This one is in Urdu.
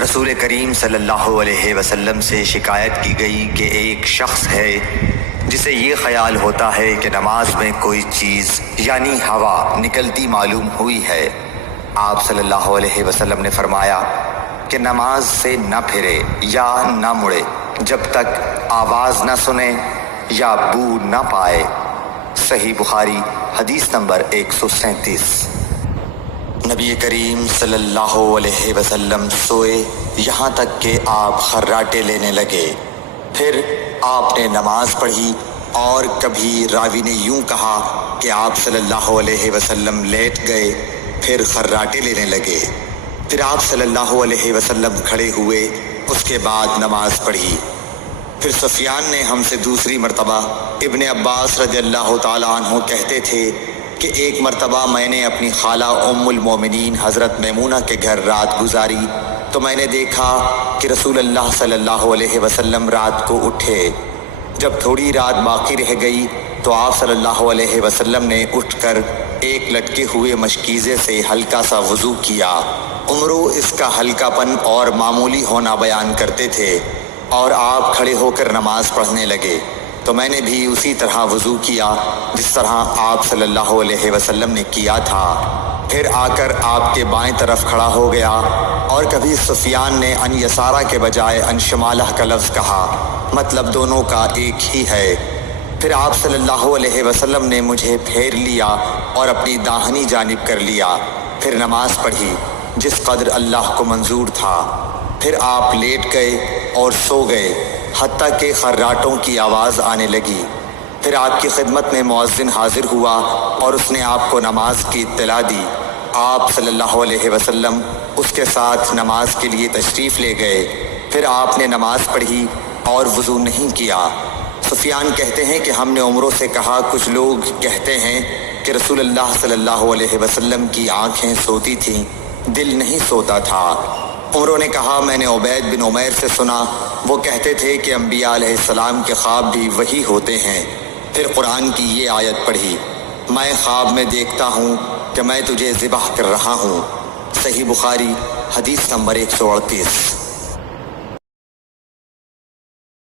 رسول کریم صلی اللہ علیہ وسلم سے شکایت کی گئی کہ ایک شخص ہے جسے یہ خیال ہوتا ہے کہ نماز میں کوئی چیز یعنی ہوا نکلتی معلوم ہوئی ہے۔ آپ صلی اللہ علیہ وسلم نے فرمایا کہ نماز سے نہ پھرے یا نہ مڑے جب تک آواز نہ سنے یا بو نہ پائے۔ صحیح بخاری حدیث نمبر 137۔ نبی کریم صلی اللہ علیہ وسلم سوئے یہاں تک کہ آپ خراٹے لینے لگے، پھر آپ نے نماز پڑھی، اور کبھی راوی نے یوں کہا کہ آپ صلی اللہ علیہ وسلم لیٹ گئے پھر خراٹے لینے لگے، پھر آپ صلی اللہ علیہ وسلم کھڑے ہوئے، اس کے بعد نماز پڑھی۔ پھر سفیان نے ہم سے دوسری مرتبہ، ابن عباس رضی اللہ تعالیٰ عنہ کہتے تھے کہ ایک مرتبہ میں نے اپنی خالہ ام المومنین حضرت میمونہ کے گھر رات گزاری تو میں نے دیکھا کہ رسول اللہ صلی اللہ علیہ وسلم رات کو اٹھے۔ جب تھوڑی رات باقی رہ گئی تو آپ صلی اللہ علیہ وسلم نے اٹھ کر ایک لٹکے ہوئے مشکیزے سے ہلکا سا وضو کیا۔ عمرو اس کا ہلکا پن اور معمولی ہونا بیان کرتے تھے، اور آپ کھڑے ہو کر نماز پڑھنے لگے تو میں نے بھی اسی طرح وضو کیا جس طرح آپ صلی اللہ علیہ وسلم نے کیا تھا، پھر آ کر آپ کے بائیں طرف کھڑا ہو گیا۔ اور کبھی سفیان نے ان یسارہ کے بجائے ان شمالہ کا لفظ کہا، مطلب دونوں کا ایک ہی ہے۔ پھر آپ صلی اللہ علیہ وسلم نے مجھے پھیر لیا اور اپنی داہنی جانب کر لیا، پھر نماز پڑھی جس قدر اللہ کو منظور تھا۔ پھر آپ لیٹ گئے اور سو گئے حتیٰ کہ خراٹوں کی آواز آنے لگی۔ پھر آپ کی خدمت میں مؤذن حاضر ہوا اور اس نے آپ کو نماز کی اطلاع دی۔ آپ صلی اللہ علیہ وسلم اس کے ساتھ نماز کے لیے تشریف لے گئے، پھر آپ نے نماز پڑھی اور وضو نہیں کیا۔ سفیان کہتے ہیں کہ ہم نے عمرو سے کہا، کچھ لوگ کہتے ہیں کہ رسول اللہ صلی اللہ علیہ وسلم کی آنکھیں سوتی تھیں، دل نہیں سوتا تھا۔ عمرو نے کہا، میں نے عبید بن عمیر سے سنا، وہ کہتے تھے کہ انبیاء علیہ السلام کے خواب بھی وہی ہوتے ہیں۔ پھر قرآن کی یہ آیت پڑھی، میں خواب میں دیکھتا ہوں کہ میں تجھے ذبح کر رہا ہوں۔ صحیح بخاری حدیث نمبر 138۔